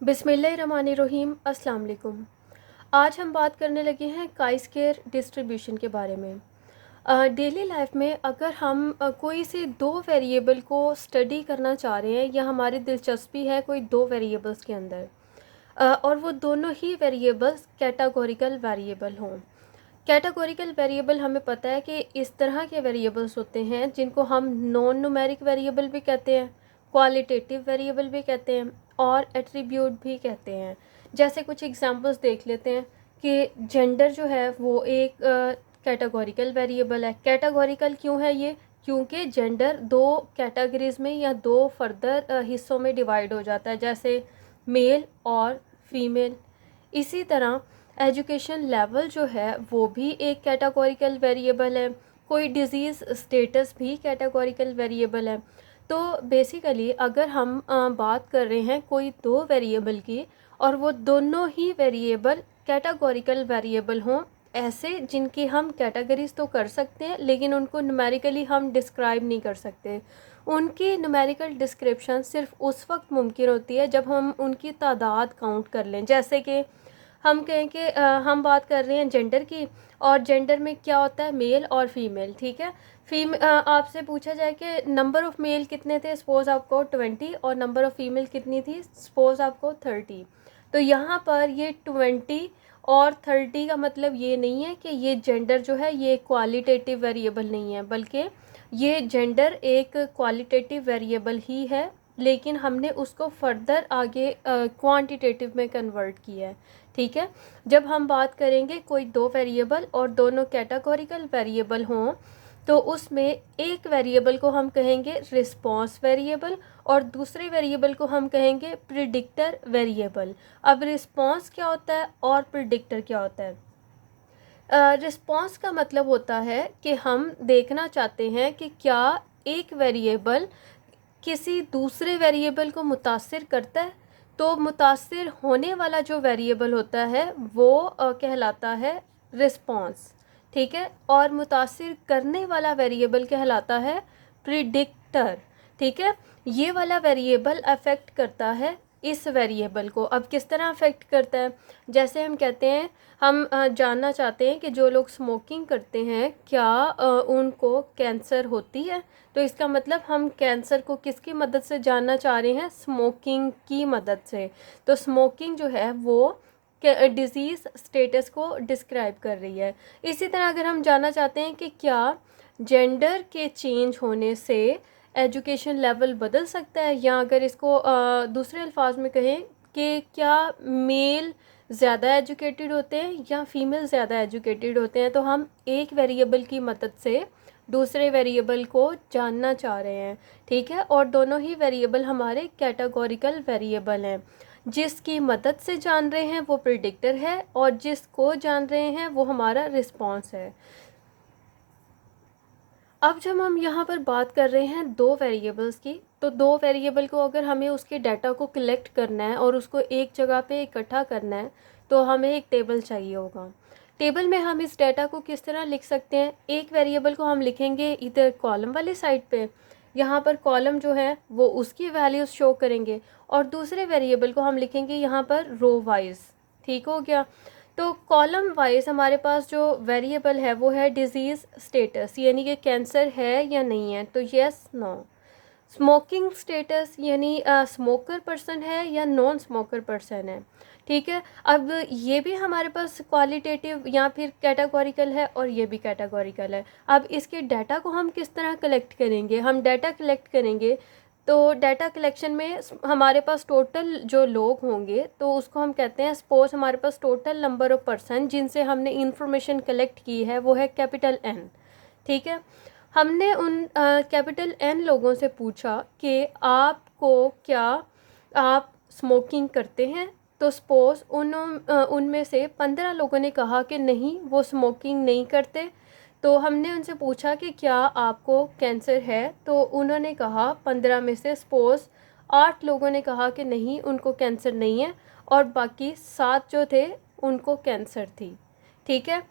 बिस्मिल्लाहिर्रहमानिर्रहीम। अस्सलाम वालेकुम। आज हम बात करने लगे हैं काई स्क्वायर डिस्ट्रीब्यूशन के बारे में। डेली लाइफ में अगर हम कोई से दो वेरिएबल को स्टडी करना चाह रहे हैं या हमारी दिलचस्पी है कोई दो वेरिएबल्स के अंदर, और वो दोनों ही वेरिएबल्स कैटागोरिकल वेरिएबल हों। कैटागोरिकल वेरिएबल हमें पता है कि इस तरह के वेरिएबल्स होते हैं जिनको हम नॉन न्यूमेरिक वेरिएबल भी कहते हैं, क्वालिटेटिव वेरिएबल भी कहते हैं और एट्रीब्यूट भी कहते हैं। जैसे कुछ एग्जांपल्स देख लेते हैं कि जेंडर जो है वो एक कैटागोरिकल वेरिएबल है। कैटागोरिकल क्यों है ये? क्योंकि जेंडर दो कैटेगरीज में या दो फर्दर हिस्सों में डिवाइड हो जाता है, जैसे मेल और फीमेल। इसी तरह एजुकेशन लेवल जो है वो भी एक कैटागोरिकल वेरिएबल है। कोई डिज़ीज़ स्टेटस भी कैटागोरिकल वेरिएबल है। तो बेसिकली अगर हम बात कर रहे हैं कोई दो वेरिएबल की और वो दोनों ही वेरिएबल कैटागोरिकल वेरिएबल हों, ऐसे जिनकी हम कैटेगरीज तो कर सकते हैं लेकिन उनको न्यूमेरिकली हम डिस्क्राइब नहीं कर सकते। उनकी न्यूमेरिकल डिस्क्रिप्शन सिर्फ उस वक्त मुमकिन होती है जब हम उनकी तादाद काउंट कर लें। जैसे कि हम कहें कि हम बात कर रहे हैं जेंडर की, और जेंडर में क्या होता है, मेल और फीमेल। ठीक है, आपसे पूछा जाए कि नंबर ऑफ़ मेल कितने थे, सपोज़ आपको 20 और नंबर ऑफ़ फीमेल कितनी थी, सपोज़ आपको 30। तो यहाँ पर ये 20 और 30 का मतलब ये नहीं है कि ये जेंडर जो है ये क्वालिटेटिव वेरिएबल नहीं है, बल्कि ये जेंडर एक क्वालिटेटिव वेरिएबल ही है, लेकिन हमने उसको फर्दर आगे क्वांटिटेटिव में कन्वर्ट किया है। ठीक है, जब हम बात करेंगे कोई दो वेरिएबल और दोनों कैटागोरिकल वेरिएबल हों, तो उसमें एक वेरिएबल को हम कहेंगे रिस्पॉन्स वेरिएबल और दूसरे वेरिएबल को हम कहेंगे प्रिडिक्टर वेरिएबल। अब रिस्पॉन्स क्या होता है और प्रिडिक्टर क्या होता है? रिस्पॉन्स का मतलब होता है कि हम देखना चाहते हैं कि क्या एक वेरिएबल किसी दूसरे वेरिएबल को मुतासिर करता है। तो मुतासिर होने वाला जो वेरिएबल होता है वो कहलाता है रिस्पॉन्स। ठीक है, और मुतासिर करने वाला वेरिएबल कहलाता है प्रिडिक्टर। ठीक है, ये वाला वेरिएबल अफेक्ट करता है इस वेरिएबल को। अब किस तरह अफेक्ट करता है? जैसे हम कहते हैं, हम जानना चाहते हैं कि जो लोग स्मोकिंग करते हैं क्या उनको कैंसर होती है। तो इसका मतलब हम कैंसर को किसकी मदद से जानना चाह रहे हैं? स्मोकिंग की मदद से। तो स्मोकिंग जो है वो डिज़ीज़ स्टेटस को डिस्क्राइब कर रही है। इसी तरह अगर हम जानना चाहते हैं कि क्या जेंडर के चेंज होने से एजुकेशन लेवल बदल सकता है, या अगर इसको दूसरे अल्फाज में कहें कि क्या मेल ज़्यादा एजुकेटेड होते हैं या फीमेल ज़्यादा एजुकेटेड होते हैं, तो हम एक वेरिएबल की मदद से दूसरे वेरिएबल को जानना चाह रहे हैं। ठीक है, और दोनों ही वेरिएबल हमारे कैटेगोरिकल वेरिएबल हैं। जिसकी मदद से जान रहे हैं वो प्रिडिक्टर है और जिसको जान रहे हैं वो हमारा रिस्पॉन्स है। अब जब हम यहाँ पर बात कर रहे हैं दो वेरिएबल्स की, तो दो वेरिएबल को अगर हमें उसके डाटा को कलेक्ट करना है और उसको एक जगह पे इकट्ठा करना है, तो हमें एक टेबल चाहिए होगा। टेबल में हम इस डाटा को किस तरह लिख सकते हैं? एक वेरिएबल को हम लिखेंगे इधर कॉलम वाली साइड पे, यहाँ पर कॉलम जो है वो उसकी वैल्यूज़ शो करेंगे, और दूसरे वेरिएबल को हम लिखेंगे यहाँ पर रो वाइज। ठीक हो गया? तो कॉलम वाइज हमारे पास जो वेरिएबल है वो है डिज़ीज़ स्टेटस, यानी कि कैंसर है या नहीं है, तो यस नो। स्मोकिंग स्टेटस यानी स्मोकर पर्सन है या नॉन स्मोकर पर्सन है। ठीक है, अब ये भी हमारे पास क्वालिटेटिव या फिर कैटेगोरिकल है और ये भी कैटेगोरिकल है। अब इसके डाटा को हम किस तरह कलेक्ट करेंगे? हम डाटा कलेक्ट करेंगे तो डाटा कलेक्शन में हमारे पास टोटल जो लोग होंगे तो उसको हम कहते हैं, सपोज हमारे पास टोटल नंबर ऑफ़ पर्सन जिनसे हमने इंफॉर्मेशन कलेक्ट की है वो है कैपिटल एन। ठीक है, हमने उन कैपिटल एन लोगों से पूछा कि आपको क्या, आप स्मोकिंग करते हैं? तो सपोज़ उनमें से 15 लोगों ने कहा कि नहीं, वो स्मोकिंग नहीं करते। तो हमने उनसे पूछा कि क्या आपको कैंसर है? तो उन्होंने कहा 15 में से सपोज़ 8 लोगों ने कहा कि नहीं, उनको कैंसर नहीं है, और बाकी 7 जो थे उनको कैंसर थी। ठीक है,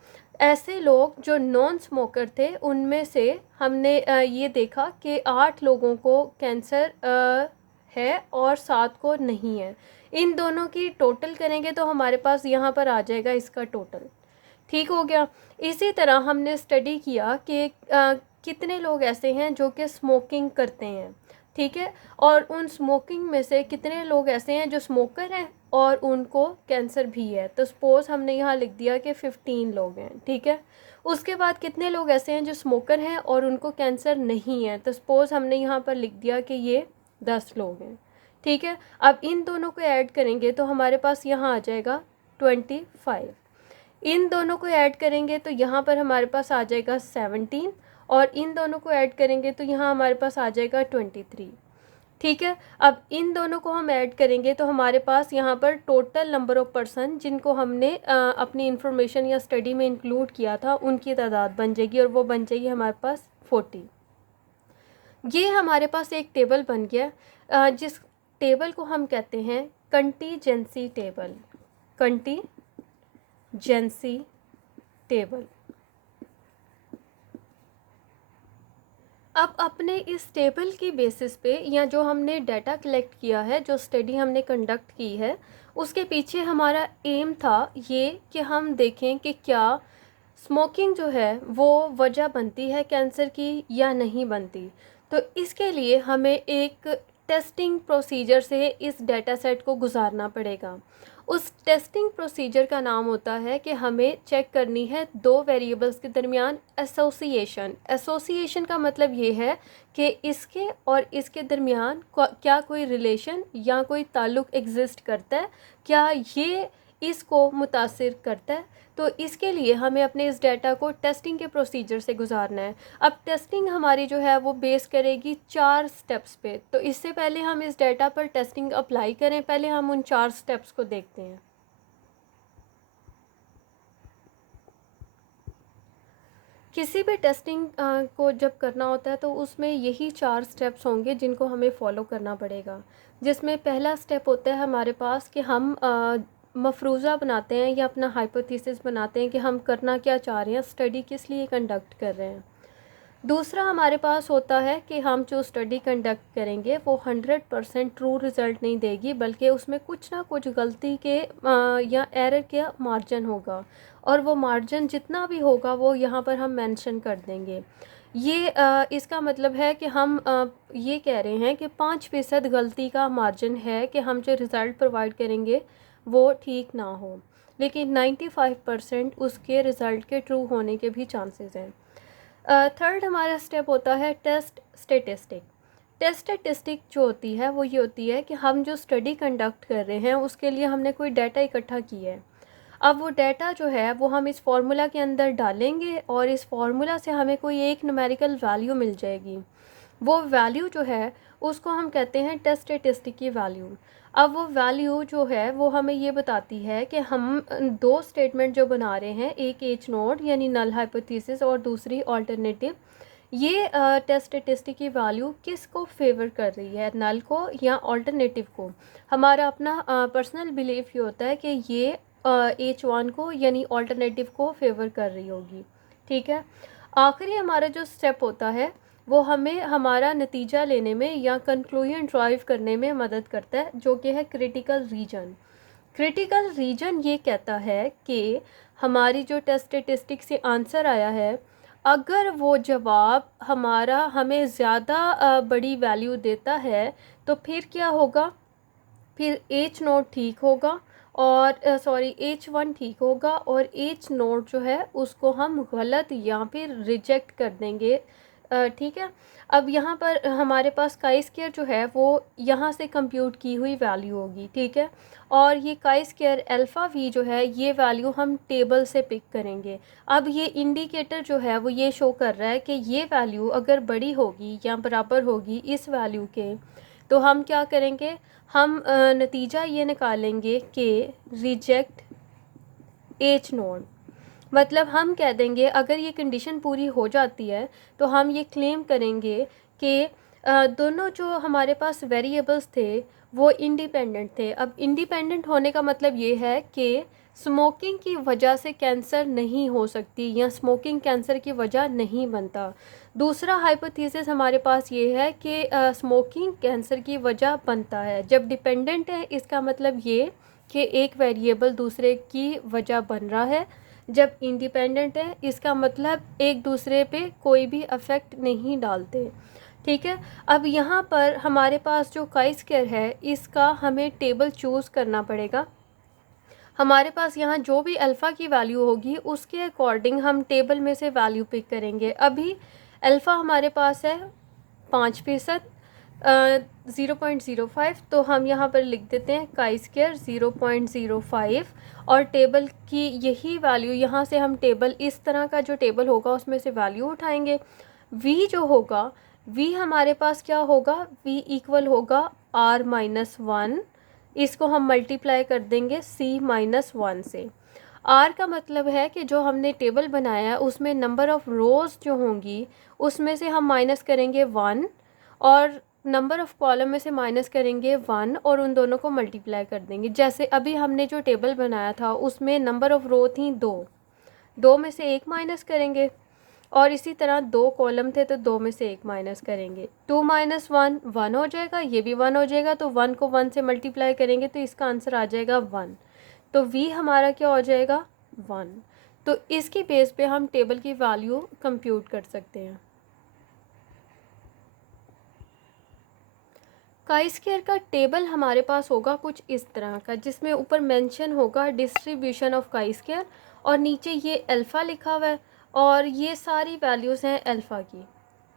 ऐसे लोग जो नॉन स्मोकर थे उनमें से हमने ये देखा कि 8 लोगों को कैंसर है और 7 को नहीं है। इन दोनों की टोटल करेंगे तो हमारे पास यहाँ पर आ जाएगा इसका टोटल। ठीक हो गया। इसी तरह हमने स्टडी किया कि कितने लोग ऐसे हैं जो कि स्मोकिंग करते हैं, ठीक है, और उन स्मोकिंग में से कितने लोग ऐसे हैं जो स्मोकर हैं और उनको कैंसर भी है। तो सपोज़ हमने यहाँ लिख दिया कि 15 लोग हैं, ठीक है। उसके बाद कितने लोग ऐसे हैं जो स्मोकर हैं और उनको कैंसर नहीं है, तो सपोज़ हमने यहाँ पर लिख दिया कि ये 10 लोग हैं, ठीक है। अब इन दोनों को ऐड करेंगे तो हमारे पास यहाँ आ जाएगा 25। इन दोनों को ऐड करेंगे तो यहाँ पर हमारे पास आ जाएगा 17, और इन दोनों को ऐड करेंगे तो यहाँ हमारे पास आ जाएगा 23, ठीक है। अब इन दोनों को हम ऐड करेंगे तो हमारे पास यहाँ पर टोटल नंबर ऑफ़ पर्सन जिनको हमने अपनी इंफॉर्मेशन या स्टडी में इंक्लूड किया था उनकी तादाद बन जाएगी, और वो बन जाएगी हमारे पास 40। ये हमारे पास एक टेबल बन गया, जिस टेबल को हम कहते हैं कंटीजेंसी टेबल। Contingency table. अब अपने इस टेबल की बेसिस पे, या जो हमने डाटा कलेक्ट किया है, जो स्टडी हमने कंडक्ट की है, उसके पीछे हमारा एम था ये कि हम देखें कि क्या स्मोकिंग जो है वो वजह बनती है कैंसर की या नहीं बनती। तो इसके लिए हमें एक टेस्टिंग प्रोसीजर से इस डाटा सेट को गुजारना पड़ेगा। उस टेस्टिंग प्रोसीजर का नाम होता है कि हमें चेक करनी है दो वेरिएबल्स के दरमियान एसोसिएशन। एसोसिएशन का मतलब ये है कि इसके और इसके दरमियान क्या कोई रिलेशन या कोई ताल्लुक़ एग्जिस्ट करता है, क्या ये इसको मुतासिर करता है। तो इसके लिए हमें अपने इस डाटा को टेस्टिंग के प्रोसीजर से गुजारना है। अब टेस्टिंग हमारी जो है वो बेस करेगी 4 स्टेप्स पे। तो इससे पहले हम इस डाटा पर टेस्टिंग अप्लाई करें, पहले हम उन 4 स्टेप्स को देखते हैं। किसी भी टेस्टिंग को जब करना होता है तो उसमें यही 4 स्टेप्स होंगे जिनको हमें फॉलो करना पड़ेगा। जिसमें पहला स्टेप होता है हमारे पास कि हम मफरूज़ा बनाते हैं या अपना हाइपोथेसिस बनाते हैं कि हम करना क्या चाह रहे हैं, स्टडी किस लिए कंडक्ट कर रहे हैं। दूसरा हमारे पास होता है कि हम जो स्टडी कंडक्ट करेंगे वो 100% ट्रू रिज़ल्ट नहीं देगी, बल्कि उसमें कुछ ना कुछ गलती के या एरर का मार्जिन होगा, और वो मार्जिन जितना भी होगा वो यहाँ पर हम मेंशन कर देंगे। ये इसका मतलब है कि हम ये कह रहे हैं कि 5% गलती का मार्जिन है कि हम जो रिज़ल्ट प्रोवाइड करेंगे वो ठीक ना हो, लेकिन 95% उसके रिज़ल्ट के ट्रू होने के भी चांसेस हैं। थर्ड हमारा स्टेप होता है टेस्ट स्टेटिस्टिक। टेस्ट स्टेटिस्टिक जो होती है वो ये होती है कि हम जो स्टडी कंडक्ट कर रहे हैं उसके लिए हमने कोई डाटा इकट्ठा किया है। अब वो डाटा जो है वो हम इस फार्मूला के अंदर डालेंगे और इस फार्मूला से हमें कोई एक न्यूमेरिकल वैल्यू मिल जाएगी। वो वैल्यू जो है उसको हम कहते हैं टेस्ट स्टेटिस्टिक की वैल्यू। अब वो वैल्यू जो है वो हमें ये बताती है कि हम दो स्टेटमेंट जो बना रहे हैं, एक एच नोड यानी नल हाइपोथेसिस और दूसरी अल्टरनेटिव, ये टेस्ट स्टेटिस्टिक की वैल्यू किसको फेवर कर रही है, नल को या अल्टरनेटिव को। हमारा अपना पर्सनल बिलीफ ये होता है कि ये H1 को यानी अल्टरनेटिव को फेवर कर रही होगी, ठीक है। आखिरी हमारा जो स्टेप होता है वो हमें हमारा नतीजा लेने में या कंक्लूजन ड्राइव करने में मदद करता है, जो कि है क्रिटिकल रीजन। क्रिटिकल रीजन ये कहता है कि हमारी जो टेस्ट स्टेटिस्टिक से आंसर आया है, अगर वो जवाब हमारा हमें ज़्यादा बड़ी वैल्यू देता है तो फिर क्या होगा, फिर एच नोट ठीक होगा और H1 ठीक होगा, और एच नोट जो है उसको हम गलत या फिर रिजेक्ट कर देंगे, ठीक है। अब यहाँ पर हमारे पास काई स्क्वायर जो है वो यहाँ से कंप्यूट की हुई वैल्यू होगी, ठीक है। और ये काई स्क्वायर अल्फ़ा वी जो है ये वैल्यू हम टेबल से पिक करेंगे। अब ये इंडिकेटर जो है वो ये शो कर रहा है कि ये वैल्यू अगर बड़ी होगी या बराबर होगी इस वैल्यू के, तो हम क्या करेंगे, हम नतीजा ये निकालेंगे कि रिजेक्ट एच नोड। मतलब हम कह देंगे अगर ये कंडीशन पूरी हो जाती है तो हम ये क्लेम करेंगे कि दोनों जो हमारे पास वेरिएबल्स थे वो इंडिपेंडेंट थे। अब इंडिपेंडेंट होने का मतलब ये है कि स्मोकिंग की वजह से कैंसर नहीं हो सकती या स्मोकिंग कैंसर की वजह नहीं बनता। दूसरा हाइपोथेसिस हमारे पास ये है कि स्मोकिंग कैंसर की वजह बनता है। जब डिपेंडेंट है इसका मतलब ये कि एक वेरिएबल दूसरे की वजह बन रहा है। जब इंडिपेंडेंट है इसका मतलब एक दूसरे पे कोई भी अफेक्ट नहीं डालते। ठीक है, अब यहाँ पर हमारे पास जो काई स्क्वायर है इसका हमें टेबल चूज़ करना पड़ेगा। हमारे पास यहाँ जो भी अल्फ़ा की वैल्यू होगी उसके अकॉर्डिंग हम टेबल में से वैल्यू पिक करेंगे। अभी अल्फ़ा हमारे पास है 5%, 0.05, तो हम यहाँ पर लिख देते हैं काई स्क्वायर 0.05, और टेबल की यही वैल्यू यहाँ से हम टेबल इस तरह का जो टेबल होगा उसमें से वैल्यू उठाएंगे। v जो होगा, v हमारे पास क्या होगा, v इक्वल होगा r-1, इसको हम मल्टीप्लाई कर देंगे c-1 से। r का मतलब है कि जो हमने टेबल बनाया है उसमें नंबर ऑफ़ रोज़ जो होंगी उसमें से हम माइनस करेंगे 1, और नंबर ऑफ़ कॉलम में से माइनस करेंगे 1, और उन दोनों को मल्टीप्लाई कर देंगे। जैसे अभी हमने जो टेबल बनाया था उसमें नंबर ऑफ़ रो थी 2, 2 में से 1 माइनस करेंगे, और इसी तरह 2 कॉलम थे तो 2 में से 1 माइनस करेंगे। 2 माइनस 1 1 हो जाएगा, ये भी 1 हो जाएगा, तो 1 को 1 से मल्टीप्लाई करेंगे तो इसका आंसर आ जाएगा 1। तो v हमारा क्या हो जाएगा, 1। तो इसकी बेस पे हम टेबल की वैल्यू कंप्यूट कर सकते हैं। काई स्क्वायर का टेबल हमारे पास होगा कुछ इस तरह का, जिसमें ऊपर मेंशन होगा डिस्ट्रीब्यूशन ऑफ काई स्क्वायर, और नीचे ये अल्फ़ा लिखा हुआ है, और ये सारी वैल्यूज़ हैं अल्फ़ा की।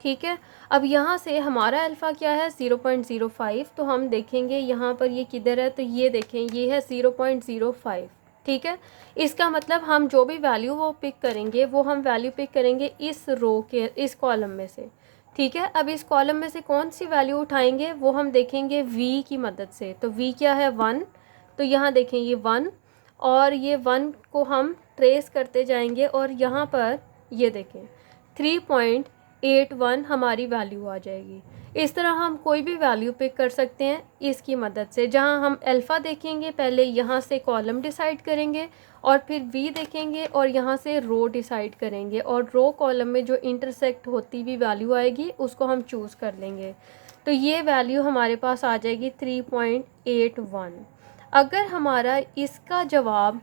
ठीक है, अब यहाँ से हमारा अल्फ़ा क्या है, 0.05, तो हम देखेंगे यहाँ पर ये किधर है, तो ये देखें ये है 0.05। ठीक है, इसका मतलब हम जो भी वैल्यू वो पिक करेंगे वो हम वैल्यू पिक करेंगे इस रो के, इस कॉलम में से। ठीक है, अब इस कॉलम में से कौन सी वैल्यू उठाएंगे वो हम देखेंगे v की मदद से। तो v क्या है, 1, तो यहाँ देखें ये 1, और ये 1 को हम ट्रेस करते जाएंगे, और यहाँ पर ये देखें 3.81 हमारी वैल्यू आ जाएगी। इस तरह हम कोई भी वैल्यू पिक कर सकते हैं इसकी मदद से। जहाँ हम अल्फ़ा देखेंगे पहले यहाँ से कॉलम डिसाइड करेंगे, और फिर v देखेंगे और यहाँ से रो डिसाइड करेंगे, और रो कॉलम में जो इंटरसेक्ट होती हुई वैल्यू आएगी उसको हम चूज़ कर लेंगे। तो ये वैल्यू हमारे पास आ जाएगी 3.81। अगर हमारा इसका जवाब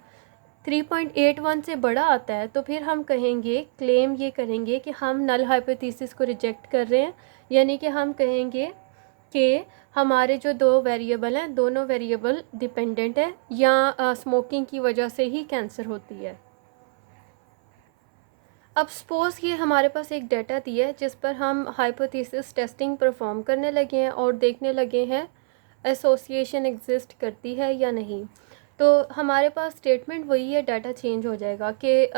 3.81 से बड़ा आता है तो फिर हम कहेंगे, क्लेम ये करेंगे कि हम नल हाइपोथेसिस को रिजेक्ट कर रहे हैं, यानी कि हम कहेंगे कि हमारे जो दो वेरिएबल हैं दोनों वेरिएबल डिपेंडेंट है, या स्मोकिंग की वजह से ही कैंसर होती है। अब सपोज़ ये हमारे पास एक डाटा दिया है जिस पर हम हाइपोथेसिस टेस्टिंग परफॉर्म करने लगे हैं और देखने लगे हैं एसोसिएशन एग्जिस्ट करती है या नहीं। तो हमारे पास स्टेटमेंट वही है, डाटा चेंज हो जाएगा कि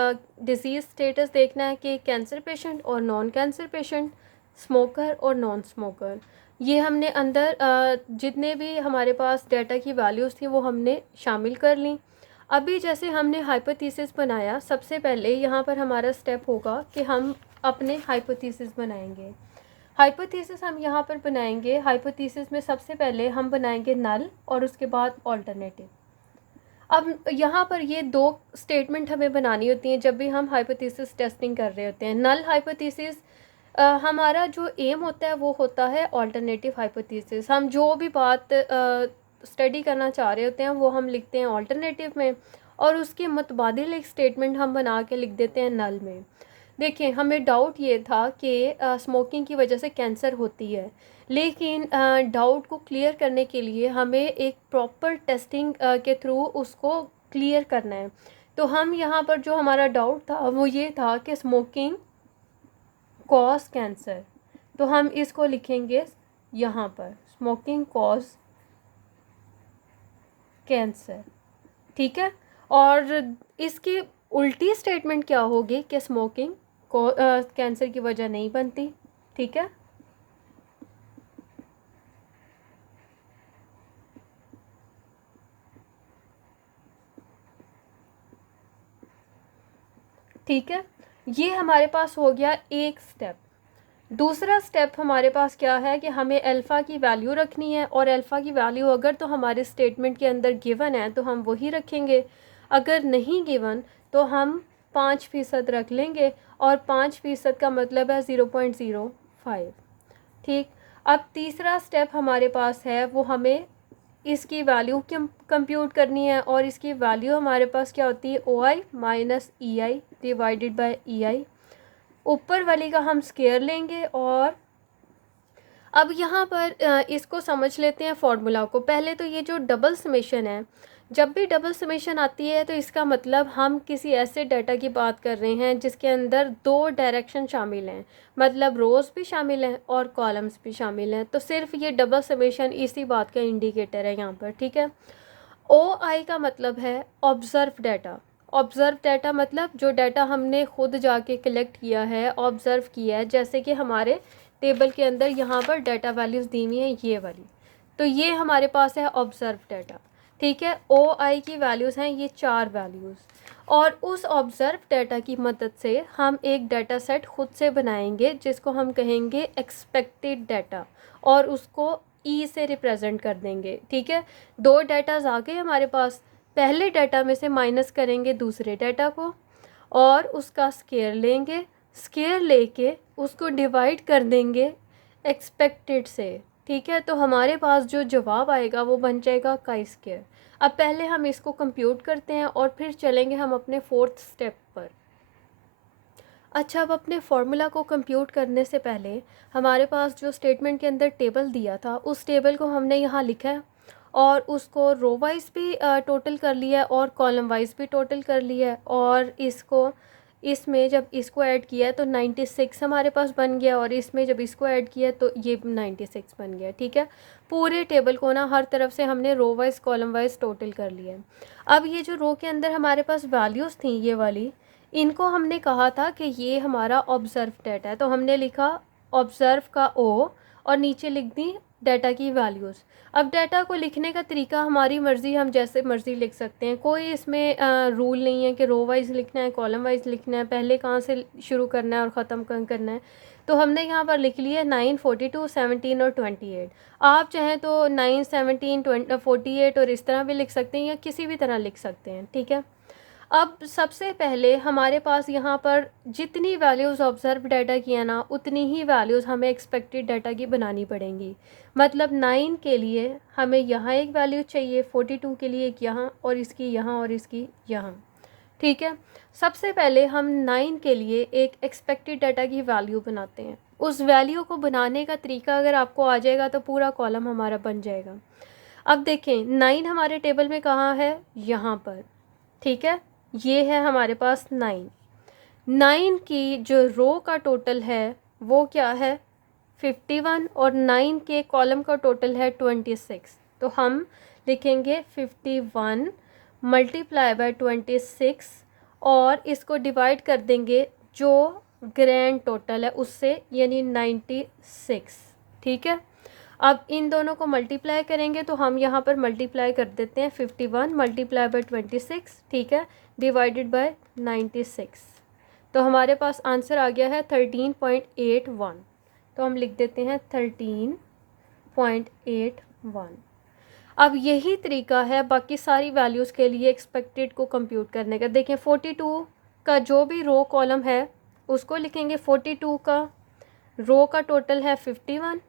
डिजीज़ स्टेटस देखना है कि कैंसर पेशेंट और नॉन कैंसर पेशेंट, स्मोकर और नॉन स्मोकर। ये हमने अंदर जितने भी हमारे पास डाटा की वैल्यूज़ थी वो हमने शामिल कर ली। अभी जैसे हमने हाइपोथेसिस बनाया, सबसे पहले यहाँ पर हमारा स्टेप होगा कि हम अपने हाइपोथेसिस बनाएंगे। हाइपोथेसिस हम यहाँ पर बनाएंगे, हाइपोथेसिस में सबसे पहले हम बनाएंगे नल और उसके बाद ऑल्टरनेटिव। अब यहाँ पर ये दो स्टेटमेंट हमें बनानी होती हैं जब भी हम हाइपोथेसिस टेस्टिंग कर रहे होते हैं। नल हाइपोथेसिस हमारा जो एम होता है वो होता है ऑल्टरनेटिव हाइपोथेसिस। हम जो भी बात स्टडी करना चाह रहे होते हैं वो हम लिखते हैं ऑल्टरनेटिव में, और उसके मुतबादिल एक स्टेटमेंट हम बना के लिख देते हैं नल में। देखिए, हमें डाउट ये था कि स्मोकिंग की वजह से कैंसर होती है, लेकिन डाउट को क्लियर करने के लिए हमें एक प्रॉपर टेस्टिंग के थ्रू उसको क्लियर करना है। तो हम यहाँ पर जो हमारा डाउट था वो ये था कि स्मोकिंग कॉज कैंसर, तो हम इसको लिखेंगे यहाँ पर स्मोकिंग कॉज कैंसर। ठीक है, और इसकी उल्टी स्टेटमेंट क्या होगी कि स्मोकिंग को कैंसर की वजह नहीं बनती। ठीक है, ठीक है, ये हमारे पास हो गया एक स्टेप। दूसरा स्टेप हमारे पास क्या है कि हमें अल्फ़ा की वैल्यू रखनी है, और अल्फ़ा की वैल्यू अगर तो हमारे स्टेटमेंट के अंदर गिवन है तो हम वही रखेंगे, अगर नहीं गिवन तो हम 5% रख लेंगे और 5% का मतलब है 0.05। ठीक, अब तीसरा स्टेप हमारे पास है, वो हमें इसकी वैल्यू कंप्यूट करनी है और इसकी वैल्यू हमारे पास क्या होती है, O I minus E I divided by E I. ऊपर वाली का हम स्केयर लेंगे और अब यहाँ पर इसको समझ लेते हैं फॉर्मूला को। पहले तो ये जो डबल समेशन है, जब भी डबल समेशन आती है तो इसका मतलब हम किसी ऐसे डाटा की बात कर रहे हैं जिसके अंदर दो डायरेक्शन शामिल हैं, मतलब रोज़ भी शामिल हैं और कॉलम्स भी शामिल हैं। तो सिर्फ ये डबल समेशन इसी बात का इंडिकेटर है यहाँ पर। ठीक है, ओ आई का मतलब है ऑब्ज़र्व डाटा। ऑब्ज़र्व डाटा मतलब जो डाटा हमने खुद जाके कलेक्ट किया है, ऑब्ज़र्व किया है, जैसे कि हमारे टेबल के अंदर यहाँ पर डाटा वैल्यूज़ दी हुई हैं ये वाली, तो ये हमारे पास है ऑब्ज़र्व डाटा। ठीक है, ओ आई की वैल्यूज़ हैं ये 4 वैल्यूज़, और उस ऑब्ज़र्व डाटा की मदद से हम एक डाटा सेट खुद से बनाएंगे जिसको हम कहेंगे एक्सपेक्टेड डाटा, और उसको ई से रिप्रेजेंट कर देंगे। ठीक है, दो डाटाज आ गए हमारे पास, पहले डाटा में से माइनस करेंगे दूसरे डाटा को और उसका स्केयर लेंगे, स्केयर लेके उसको डिवाइड कर देंगे एक्सपेक्टेड से। ठीक है, तो हमारे पास जो जवाब आएगा वो बन जाएगा काई स्केयर। अब पहले हम इसको कंप्यूट करते हैं और फिर चलेंगे हम अपने फोर्थ स्टेप पर। अच्छा, अब अपने फॉर्मूला को कंप्यूट करने से पहले हमारे पास जो स्टेटमेंट के अंदर टेबल दिया था उस टेबल को हमने यहाँ लिखा है और उसको रो वाइज भी टोटल कर लिया है और कॉलम वाइज भी टोटल कर लिया है, और इसको इसमें जब इसको ऐड किया है तो 96 हमारे पास बन गया, और इसमें जब इसको ऐड किया तो ये 96 बन गया। ठीक है, पूरे टेबल को ना हर तरफ से हमने row wise column wise total कर लिया है। अब ये जो रो के अंदर हमारे पास वैल्यूज़ थी ये वाली, इनको हमने कहा था कि ये हमारा ऑब्ज़र्व डाटा है, तो हमने लिखा ऑब्ज़र्व का ओ और नीचे लिख दी डाटा की वैल्यूज़। अब डाटा को लिखने का तरीका हमारी मर्ज़ी, हम जैसे मर्ज़ी लिख सकते हैं, कोई इसमें रूल नहीं है कि रो वाइज लिखना है कॉलम वाइज लिखना है, पहले कहाँ से शुरू करना है और ख़त्म कहाँ करना है। तो हमने यहाँ पर लिख लिया 9, 42, 17 और 28। आप चाहें तो 9, 17, 48 और इस तरह भी लिख सकते हैं या किसी भी तरह लिख सकते हैं। ठीक है, अब सबसे पहले हमारे पास यहाँ पर जितनी वैल्यूज़ ऑब्ज़र्व डाटा की है ना, उतनी ही वैल्यूज़ हमें एक्सपेक्टेड डाटा की बनानी पड़ेंगी। मतलब 9 के लिए हमें यहाँ एक वैल्यू चाहिए, 42 के लिए एक यहाँ, और इसकी यहाँ और इसकी यहाँ। ठीक है, सबसे पहले हम 9 के लिए एक एक्सपेक्टेड डाटा की वैल्यू बनाते हैं। उस वैल्यू को बनाने का तरीका अगर आपको आ जाएगा तो पूरा कॉलम हमारा बन जाएगा। अब देखें 9 हमारे टेबल में कहाँ है, यहाँ पर। ठीक है, ये है हमारे पास 9 की जो रो का टोटल है वो क्या है 51, और 9 के कॉलम का टोटल है 26। तो हम लिखेंगे 51 मल्टीप्लाई बाय 26 और इसको डिवाइड कर देंगे जो ग्रैंड टोटल है उससे, यानी 96। ठीक है, अब इन दोनों को मल्टीप्लाई करेंगे तो हम यहाँ पर मल्टीप्लाई कर देते हैं 51 मल्टीप्लाई बाय 26। ठीक है, डिवाइडेड बाय 96, तो हमारे पास आंसर आ गया है 13.81। तो हम लिख देते हैं 13.81। अब यही तरीका है बाकी सारी वैल्यूज़ के लिए एक्सपेक्टेड को कंप्यूट करने का। देखें 42 का जो भी रो कॉलम है उसको लिखेंगे, 42 का रो का टोटल है 51,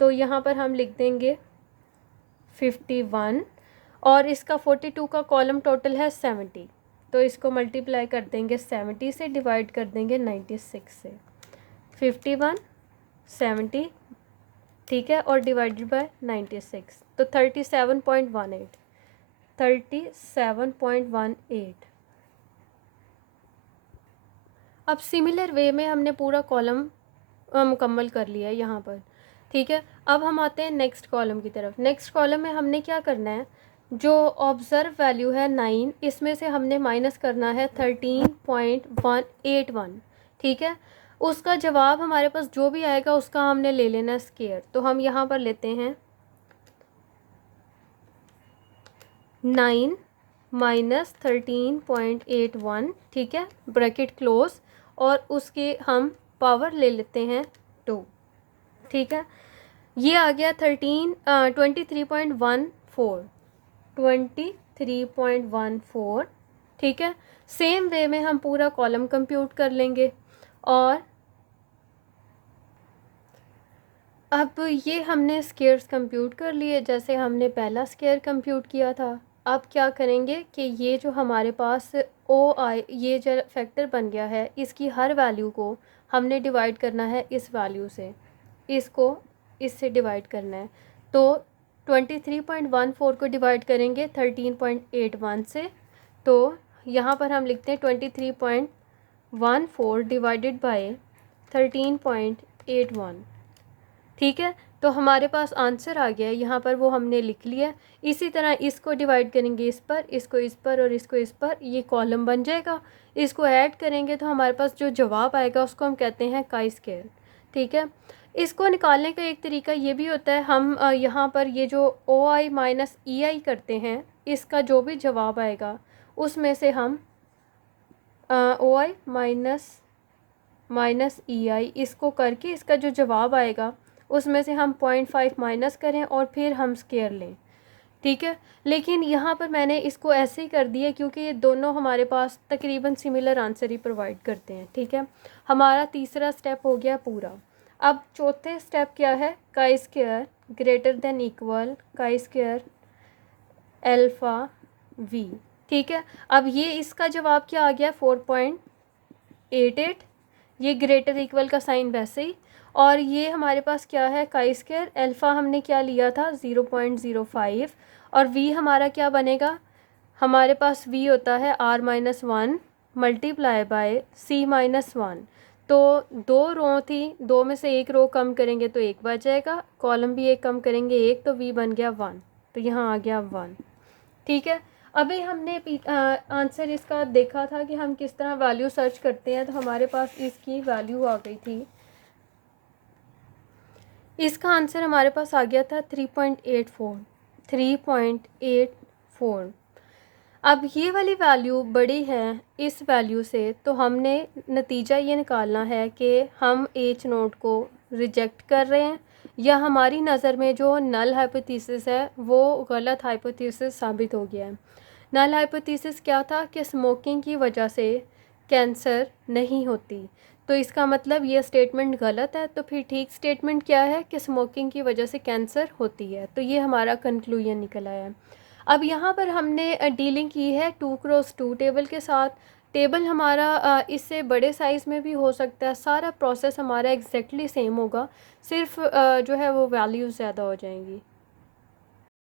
तो यहाँ पर हम लिख देंगे 51, और इसका 42 का कॉलम टोटल है 70, तो इसको मल्टीप्लाई कर देंगे 70 से, डिवाइड कर देंगे 96 से। 51 70, ठीक है, और डिवाइडेड बाय 96, तो 37.18। 37.18। अब सिमिलर वे में हमने पूरा कॉलम मुकम्मल कर लिया है यहाँ पर। ठीक है, अब हम आते हैं नेक्स्ट कॉलम की तरफ। नेक्स्ट कॉलम में हमने क्या करना है, जो ऑब्ज़र्व वैल्यू है 9, इसमें से हमने माइनस करना है 13.181। ठीक है, उसका जवाब हमारे पास जो भी आएगा उसका हमने ले लेना स्केयर। तो हम यहाँ पर लेते हैं 9 माइनस 13.81। ठीक है, ब्रैकेट क्लोज, और उसके हम पावर ले लेते हैं 2। ठीक है, ये आ गया 23.14। 23.14 ठीक है। सेम वे में हम पूरा कॉलम कंप्यूट कर लेंगे। और अब ये हमने स्केयर्स कंप्यूट कर लिए जैसे हमने पहला स्केयर कंप्यूट किया था। अब क्या करेंगे कि ये जो हमारे पास ओ आई ये जो फैक्टर बन गया है, इसकी हर वैल्यू को हमने डिवाइड करना है इस वैल्यू से, इसको इससे डिवाइड करना है। तो 23.14 को डिवाइड करेंगे 13.81 से, तो यहाँ पर हम लिखते हैं 23.14 डिवाइडेड बाय 13.81। ठीक है, तो हमारे पास आंसर आ गया है, यहाँ पर वो हमने लिख लिया। इसी तरह इसको डिवाइड करेंगे इस पर, इसको इस पर और इसको इस पर, ये कॉलम बन जाएगा। इसको ऐड करेंगे तो हमारे पास जो जवाब आएगा उसको हम कहते हैं काई स्क्वायर। ठीक है, इसको निकालने का एक तरीका ये भी होता है, हम यहाँ पर ये जो ओ आई माइनस ई आई करते हैं, इसका जो भी जवाब आएगा उसमें से हम ओ आई माइनस ई आई इसको करके इसका जो जवाब आएगा उसमें से हम 0.5 माइनस करें और फिर हम स्केयर लें। ठीक है, लेकिन यहाँ पर मैंने इसको ऐसे ही कर दिया क्योंकि ये दोनों हमारे पास तकरीबन सिमिलर आंसर ही प्रोवाइड करते हैं। ठीक है, हमारा तीसरा स्टेप हो गया पूरा। अब चौथे स्टेप क्या है, काई स्केयर ग्रेटर देन इक्वल काई स्केयर एल्फ़ा वी। ठीक है, अब ये इसका जवाब क्या आ गया 4.88, ये ग्रेटर इक्वल का साइन वैसे ही। और ये हमारे पास क्या है काई स्क्वायर, अल्फ़ा हमने क्या लिया था 0.05, और वी हमारा क्या बनेगा, हमारे पास वी होता है r-1 मल्टीप्लाई बाय c-1। तो दो रो थी, दो में से एक रो कम करेंगे तो एक बच जाएगा, कॉलम भी एक कम करेंगे एक, तो वी बन गया 1, तो यहाँ आ गया 1। ठीक है, अभी हमने आंसर इसका देखा था कि हम किस तरह वैल्यू सर्च करते हैं, तो हमारे पास इसकी वैल्यू आ गई थी, इसका आंसर हमारे पास आ गया था 3.84। अब ये वाली वैल्यू बड़ी है इस वैल्यू से, तो हमने नतीजा ये निकालना है कि हम एच नोट को रिजेक्ट कर रहे हैं या हमारी नज़र में जो नल हाइपोथेसिस है वो गलत हाइपोथेसिस साबित हो गया है। नल हाइपोथेसिस क्या था कि स्मोकिंग की वजह से कैंसर नहीं होती, तो इसका मतलब ये स्टेटमेंट गलत है। तो फिर ठीक स्टेटमेंट क्या है कि स्मोकिंग की वजह से कैंसर होती है, तो ये हमारा कंक्लूजन निकल आया है। अब यहाँ पर हमने डीलिंग की है 2x2 टेबल के साथ। टेबल हमारा इससे बड़े साइज़ में भी हो सकता है, सारा प्रोसेस हमारा एग्जैक्टली सेम होगा, सिर्फ जो है वो वैल्यूज़ ज़्यादा हो जाएंगी।